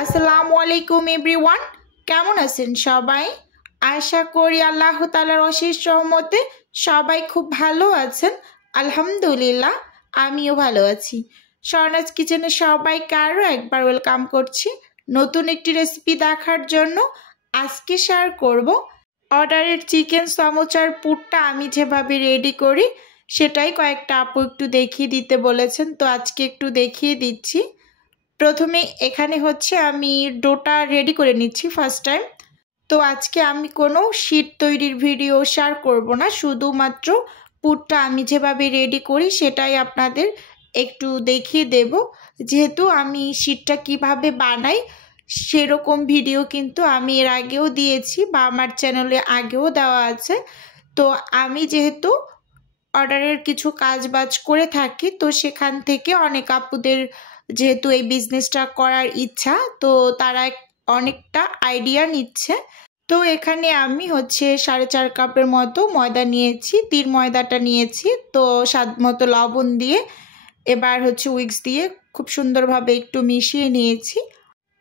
আসসালামু আলাইকুম এভরিওয়ান, কেমন আছেন সবাই? আশা করি আল্লাহ তাআলার অশেষ রহমতে সবাই খুব ভালো আছেন। আলহামদুলিল্লাহ, আমিও ভালো আছি। স্বর্ণাজ কিচেনে সবাইকে আরও একবার ওয়েলকাম করছি নতুন একটি রেসিপি দেখার জন্য। আজকে শেয়ার করব অর্ডারের চিকেন সমোসার পুরটা আমি যেভাবে রেডি করি সেটাই কয়েকটা আপু একটু দেখিয়ে দিতে বলেছেন, তো আজকে একটু দেখিয়ে দিচ্ছি। প্রথমে এখানে হচ্ছে আমি ডোটা রেডি করে নিচ্ছি ফার্স্ট টাইম। তো আজকে আমি কোনো শীট তৈরির ভিডিও শেয়ার করব না, শুধুমাত্র পুরটা আমি যেভাবে রেডি করি সেটাই আপনাদের একটু দেখিয়ে দেব। যেহেতু আমি শীটটা কিভাবে বানাই সেরকম ভিডিও কিন্তু আমি এর আগেও দিয়েছি বা আমার চ্যানেলে আগেও দেওয়া আছে। তো আমি যেহেতু অর্ডারের কিছু কাজ বাজ করে থাকি, তো সেখান থেকে অনেক আপুদের যেহেতু এই বিজনেসটা করার ইচ্ছা, তো তারা অনেকটা আইডিয়া নিচ্ছে। তো এখানে আমি হচ্ছে 4.5 কাপের মতো ময়দা নিয়েছি, তির ময়দাটা নিয়েছি। তো স্বাদ মতো লবণ দিয়ে এবার হচ্ছে উইক্স দিয়ে খুব সুন্দরভাবে একটু মিশিয়ে নিয়েছি।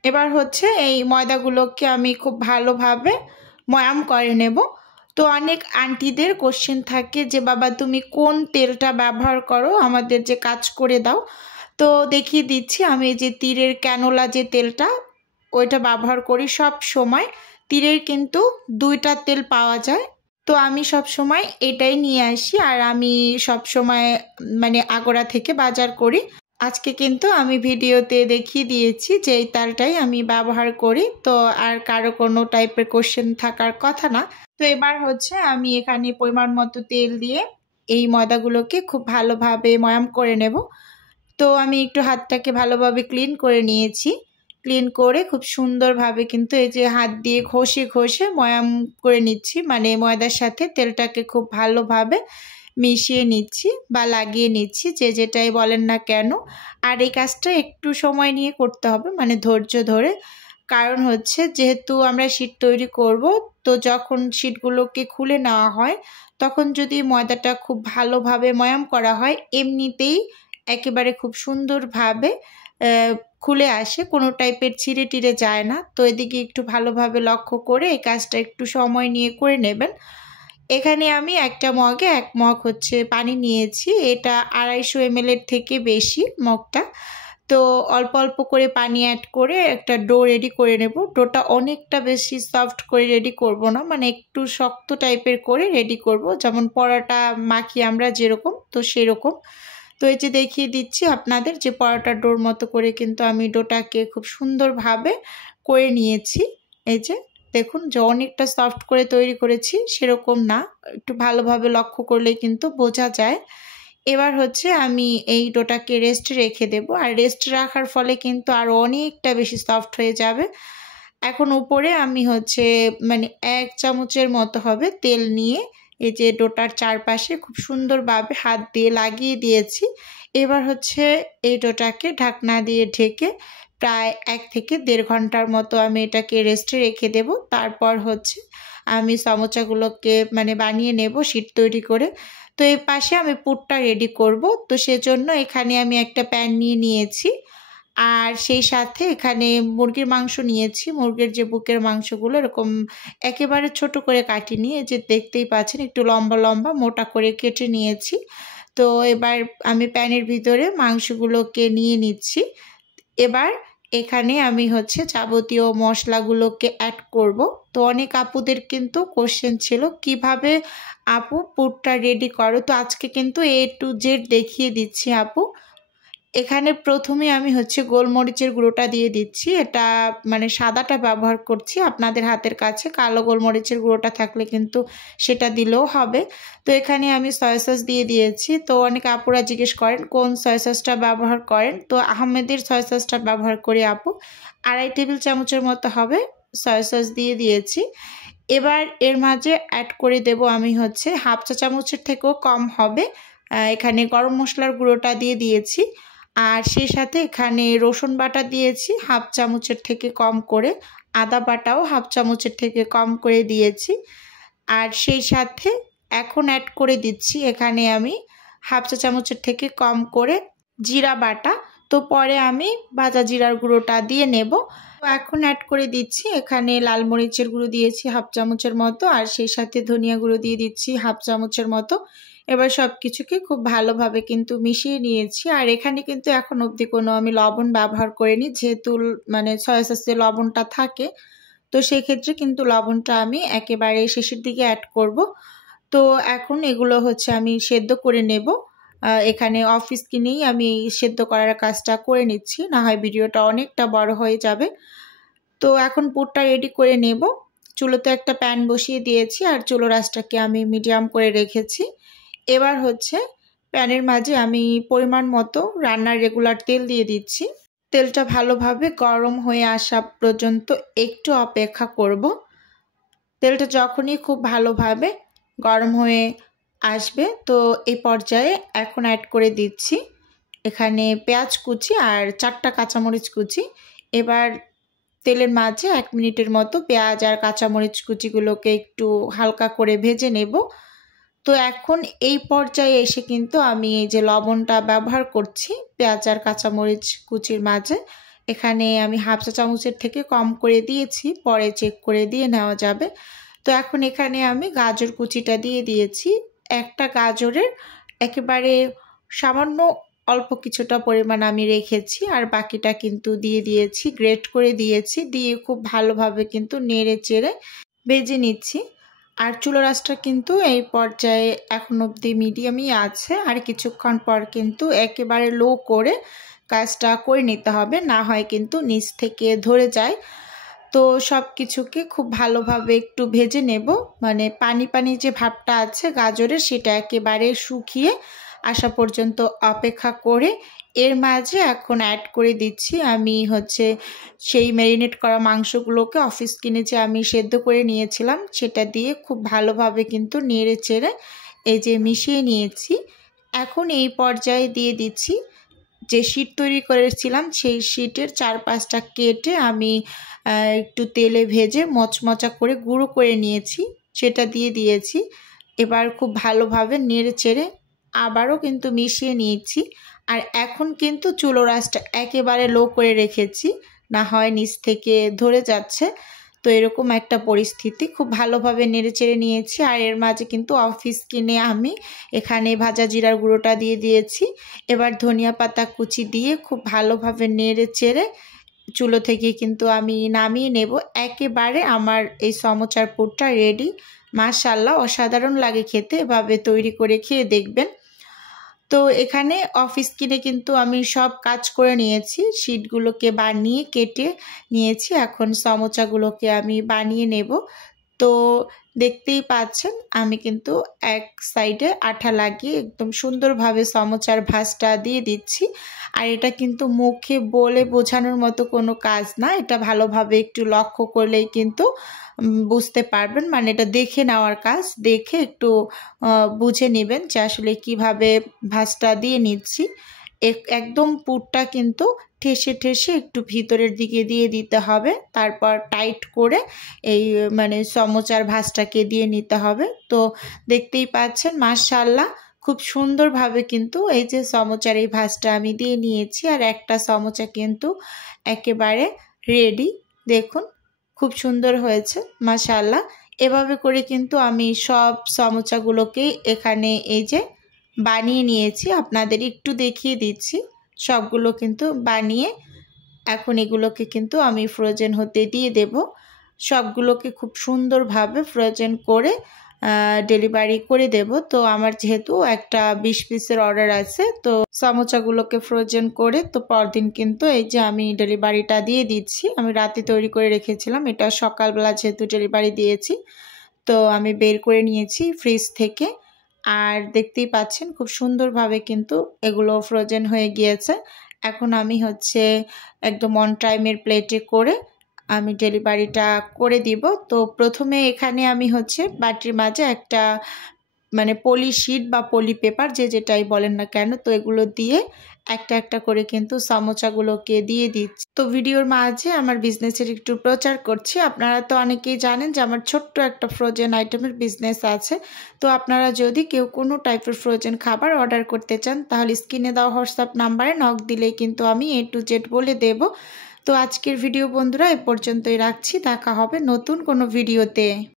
এবার হচ্ছে এই ময়দাগুলোকে আমি খুব ভালোভাবে ময়াম করে নেব। তো অনেক আন্টিদের কোশ্চেন থাকে যে বাবা তুমি কোন তেলটা ব্যবহার করো, আমাদের যে কাজ করে দাও। তো দেখিয়ে দিচ্ছি, আমি যে তীরের ক্যানোলা যে তেলটা ওইটা ব্যবহার করি সব সময়। তীরের কিন্তু 2টা তেল পাওয়া যায়, তো আমি সব সময় এটাই নিয়ে আসি আর আমি সব সময় মানে আগোড়া থেকে বাজার করি। আজকে কিন্তু আমি ভিডিওতে দেখিয়ে দিয়েছি যে এই তেলটাই আমি ব্যবহার করি, তো আর কারো কোনো টাইপের কোশ্চেন থাকার কথা না। তো এবার হচ্ছে আমি এখানে পরিমাণ মতো তেল দিয়ে এই ময়দাগুলোকে খুব ভালোভাবে ময়াম করে নেব। তো আমি একটু হাতটাকে ভালোভাবে ক্লিন করে নিয়েছি। ক্লিন করে খুব সুন্দরভাবে কিন্তু এই যে হাত দিয়ে ঘষে ঘষে ময়াম করে নিচ্ছি, মানে ময়দার সাথে তেলটাকে খুব ভালোভাবে মিশিয়ে নিচ্ছি বা লাগিয়ে নিচ্ছি, যে যেটাই বলেন না কেন। আর এই কাজটা একটু সময় নিয়ে করতে হবে, মানে ধৈর্য ধরে। কারণ হচ্ছে যেহেতু আমরা শীট তৈরি করব, তো যখন শীটগুলোকে খুলে নেওয়া হয় তখন যদি ময়দাটা খুব ভালোভাবে ময়াম করা হয় এমনিতেই একেবারে খুব সুন্দরভাবে খুলে আসে, কোনো টাইপের ছিঁড়ে টিড়ে যায় না। তো এদিকে একটু ভালোভাবে লক্ষ্য করে এই কাজটা একটু সময় নিয়ে করে নেবেন। এখানে আমি একটা মগে 1 মগ হচ্ছে পানি নিয়েছি, এটা 250 ml এর থেকে বেশি মগটা। তো অল্প অল্প করে পানি অ্যাড করে একটা ডো রেডি করে নেব। ডোটা অনেকটা বেশি সফট করে রেডি করব না, মানে একটু শক্ত টাইপের করে রেডি করব, যেমন পরোটা মাখি আমরা যেরকম, তো সেরকম। তো এই যে দেখিয়ে দিচ্ছি আপনাদের যে পরোটা ডোর মতো করে কিন্তু আমি ডোটাকে খুব সুন্দরভাবে করে নিয়েছি। এই যে দেখুন যে অনেকটা সফট করে তৈরি করেছি সেরকম না, একটু ভালোভাবে লক্ষ্য করলেই কিন্তু বোঝা যায়। এবার হচ্ছে আমি এই ডোটাকে রেস্টে রেখে দেব, আর রেস্ট রাখার ফলে কিন্তু আরও অনেকটা বেশি সফট হয়ে যাবে। এখন উপরে আমি হচ্ছে মানে 1 চামচের মতো হবে তেল নিয়ে এই যে ডোটার চারপাশে খুব সুন্দরভাবে হাত দিয়ে লাগিয়ে দিয়েছি। এবার হচ্ছে এই ডোটাকে ঢাকনা দিয়ে ঢেকে প্রায় 1 থেকে 1.5 ঘন্টার মতো আমি এটাকে রেস্টে রেখে দেব। তারপর হচ্ছে আমি সমোসাগুলোকে মানে বানিয়ে নেব শীট তৈরি করে। তো এই পাশে আমি পুরটা রেডি করব, তো সেজন্য এখানে আমি একটা প্যান নিয়ে নিয়েছি আর সেই সাথে এখানে মুরগির মাংস নিয়েছি। মুরগির যে বুকের মাংসগুলো এরকম একেবারে ছোট করে কাটিনি, এই যে দেখতেই পাচ্ছেন একটু লম্বা লম্বা মোটা করে কেটে নিয়েছি। তো এবার আমি প্যানের ভিতরে মাংসগুলোকে নিয়ে নিচ্ছি। এবার এখানে আমি হচ্ছে যাবতীয় মশলাগুলোকে অ্যাড করব। তো অনেক আপুদের কিন্তু কোশ্চেন ছিল কিভাবে আপু পুরটা রেডি করো, তো আজকে কিন্তু A to Z দেখিয়ে দিচ্ছি আপু। এখানে প্রথমে আমি হচ্ছে গোলমরিচের গুঁড়োটা দিয়ে দিচ্ছি, এটা মানে সাদাটা ব্যবহার করছি। আপনাদের হাতের কাছে কালো গোলমরিচের গুঁড়োটা থাকলে কিন্তু সেটা দিলেও হবে। তো এখানে আমি সয়া সস দিয়ে দিয়েছি। তো অনেক আপুরা জিজ্ঞেস করেন কোন সয়া সসটা ব্যবহার করেন, তো আহমেদের সয়া সসটা ব্যবহার করি আপু। 2.5 টেবিল চামচের মতো হবে সয়া সস দিয়ে দিয়েছি। এবার এর মাঝে অ্যাড করে দেব আমি হচ্ছে 1/2 চা চামচের থেকেও কম হবে এখানে গরম মশলার গুঁড়োটা দিয়ে দিয়েছি। আর সেই সাথে এখানে রসুন বাটা দিয়েছি 1/2 চামচের থেকে কম করে, আদা বাটাও 1/2 চামচের থেকে কম করে দিয়েছি। আর সেই সাথে এখন অ্যাড করে দিচ্ছি এখানে আমি হাফ চা চামচের থেকে কম করে জিরা বাটা। তো পরে আমি ভাজা জিরার গুঁড়োটা দিয়ে নেব। তো এখন অ্যাড করে দিচ্ছি, এখানে লাল মরিচের গুঁড়ো দিয়েছি হাফ চামচের মতো, আর সেই সাথে ধনিয়া গুঁড়ো দিয়ে দিচ্ছি হাফ চামচের মতো। এবার সব কিছুকে খুব ভালোভাবে কিন্তু মিশিয়ে নিয়েছি। আর এখানে কিন্তু এখন অবধি কোনো আমি লবণ ব্যবহার করিনি, যেহেতু মানে সয়া সসে লবণটা থাকে, তো সেক্ষেত্রে কিন্তু লবণটা আমি একেবারে শেষের দিকে অ্যাড করব। তো এখন এগুলো হচ্ছে আমি সেদ্ধ করে নেব। এখানে অফিস কিনেই আমি সেদ্ধ করার কাজটা করে নিচ্ছি, না হয় ভিডিওটা অনেকটা বড় হয়ে যাবে। তো এখন পুরটা রেডি করে নেব। চুলোতে একটা প্যান বসিয়ে দিয়েছি আর চুলোর আঁচটাকে আমি মিডিয়াম করে রেখেছি। এবার হচ্ছে প্যানের মাঝে আমি পরিমাণ মতো রান্নার রেগুলার তেল দিয়ে দিচ্ছি। তেলটা ভালোভাবে গরম হয়ে আসা পর্যন্ত একটু অপেক্ষা করব। তেলটা যখনই খুব ভালোভাবে গরম হয়ে আসবে, তো এই পর্যায়ে এখন অ্যাড করে দিচ্ছি এখানে পেঁয়াজ কুচি আর 4টা কাঁচামরিচ কুচি। এবার তেলের মাঝে 1 মিনিটের মতো পেঁয়াজ আর কাঁচামরিচ কুচিগুলোকে একটু হালকা করে ভেজে নেব। তো এখন এই পর্যায়ে এসে কিন্তু আমি এই যে লবণটা ব্যবহার করছি পেঁয়াজ আর কাঁচামরিচ কুচির মাঝে, এখানে আমি হাফ চা চামচের থেকে কম করে দিয়েছি, পরে চেক করে দিয়ে নেওয়া যাবে। তো এখন এখানে আমি গাজর কুচিটা দিয়ে দিয়েছি। একটা গাজরের একেবারে সামান্য অল্প কিছুটা পরিমাণ আমি রেখেছি, আর বাকিটা কিন্তু দিয়ে দিয়েছি, গ্রেট করে দিয়েছি। দিয়ে খুব ভালোভাবে কিন্তু নেড়ে চেড়ে ভেজে নিচ্ছি। আর চুলার আঁচটা কিন্তু এই পর্যায়ে এখন অবধি মিডিয়ামই আছে, আর কিছুক্ষণ পর কিন্তু একেবারে লো করে কাজটা করে নিতে হবে, না হয় কিন্তু নিচ থেকে ধরে যায়। তো সব কিছুকে খুব ভালোভাবে একটু ভেজে নেব, মানে পানি পানি যে ভাবটা আছে গাজরের, সেটা একেবারে শুকিয়ে আসা পর্যন্ত অপেক্ষা করে এর মাঝে এখন অ্যাড করে দিচ্ছি আমি হচ্ছে সেই ম্যারিনেট করা মাংসগুলোকে অফিস কিনে যে আমি সেদ্ধ করে নিয়েছিলাম, সেটা দিয়ে খুব ভালোভাবে কিন্তু নেড়ে চেড়ে এই যে মিশিয়ে নিয়েছি। এখন এই পর্যায়ে দিয়ে দিচ্ছি যে শীট তৈরি করেছিলাম, সেই শীটের 4-5টা কেটে আমি একটু তেলে ভেজে মচমচা করে গুঁড়ো করে নিয়েছি, সেটা দিয়ে দিয়েছি। এবার খুব ভালোভাবে নেড়ে চেড়ে আবারও কিন্তু মিশিয়ে নিয়েছি। আর এখন কিন্তু চুলোর আঁচটা একেবারে লো করে রেখেছি, না হয় নিচ থেকে ধরে যাচ্ছে। তো এরকম একটা পরিস্থিতি, খুব ভালোভাবে নেড়ে চেড়ে নিয়েছি। আর এর মাঝে কিন্তু অফিস কিনে আমি এখানে ভাজা জিরার গুঁড়োটা দিয়ে দিয়েছি। এবার ধনিয়া পাতা কুচি দিয়ে খুব ভালোভাবে নেড়ে চেড়ে চুলো থেকে কিন্তু আমি নামিয়ে নেব। একেবারে আমার এই সমোচার পুরটা রেডি। মাশাআল্লাহ, অসাধারণ লাগে খেতে, এভাবে তৈরি করে খেয়ে দেখবেন। তো এখানে অফিস কিনে কিন্তু আমি সব কাজ করে নিয়েছি, শীটগুলোকে বানিয়ে কেটে নিয়েছি। এখন সমোচাগুলোকে আমি বানিয়ে নেব। তো দেখতেই পাচ্ছেন আমি কিন্তু এক সাইডে আঠা লাগিয়ে একদম সুন্দরভাবে সমোচার ভাঁজটা দিয়ে দিচ্ছি। আর এটা কিন্তু মুখে বলে বোঝানোর মতো কোনো কাজ না, এটা ভালোভাবে একটু লক্ষ্য করলেই কিন্তু বুঝতে পারবেন, মানে এটা দেখে নেওয়ার কাজ। দেখে একটু বুঝে নেবেন যে আসলে কিভাবে ভাঁজটা দিয়ে নিচ্ছি। একদম পুরটা কিন্তু ঠেসে ঠেসে একটু ভিতরের দিকে দিয়ে দিতে হবে, তারপর টাইট করে এই মানে সমোচার ভাঁজটাকে দিয়ে নিতে হবে। তো দেখতেই পাচ্ছেন মাশাআল্লাহ খুব সুন্দরভাবে কিন্তু এই যে সমোচার এই ভাঁজটা আমি দিয়ে নিয়েছি। আর একটা সমোচা কিন্তু একেবারে রেডি, দেখুন খুব সুন্দর হয়েছে মাশাআল্লাহ। এভাবে করে কিন্তু আমি সব সমোচাগুলোকেই এখানে এই যে বানিয়ে নিয়েছি, আপনাদের একটু দেখিয়ে দিচ্ছি। সবগুলো কিন্তু বানিয়ে এখন এগুলোকে কিন্তু আমি ফ্রোজেন হতে দিয়ে দেব। সবগুলোকে খুব সুন্দরভাবে ফ্রোজেন করে ডেলিভারি করে দেব। তো আমার যেহেতু একটা 20 পিসের অর্ডার আছে, তো সমোচাগুলোকে ফ্রোজেন করে তো পরদিন কিন্তু এই যে আমি ডেলিভারিটা দিয়ে দিচ্ছি। আমি রাতে তৈরি করে রেখেছিলাম, এটা সকালবেলা যেহেতু ডেলিভারি দিয়েছি, তো আমি বের করে নিয়েছি ফ্রিজ থেকে। আর দেখতেই পাচ্ছেন খুব সুন্দরভাবে কিন্তু এগুলো ফ্রোজেন হয়ে গিয়েছে। এখন আমি হচ্ছে একদম অন টাইমের প্লেটে করে আমি ডেলিভারিটা করে দিব। তো প্রথমে এখানে আমি হচ্ছে বাটির মাঝে একটা মানে পলি শিট বা পলি পেপার যে যেটাই বলেন না কেন, তো এগুলো দিয়ে একটা একটা করে কিন্তু সামোচাগুলোকে দিয়ে দিচ্ছি। তো ভিডিওর মাঝে আমার বিজনেসের একটু প্রচার করছি। আপনারা তো অনেকেই জানেন যে আমার ছোট্ট একটা ফ্রোজেন আইটেমের বিজনেস আছে। তো আপনারা যদি কেউ কোনো টাইপের ফ্রোজেন খাবার অর্ডার করতে চান তাহলে স্ক্রিনে দেওয়া হোয়াটসঅ্যাপ নাম্বারে নক দিলেই কিন্তু আমি A to Z বলে দেব। তো আজকের ভিডিও বন্ধুরা এ পর্যন্তই রাখছি, দেখা হবে নতুন কোনো ভিডিওতে।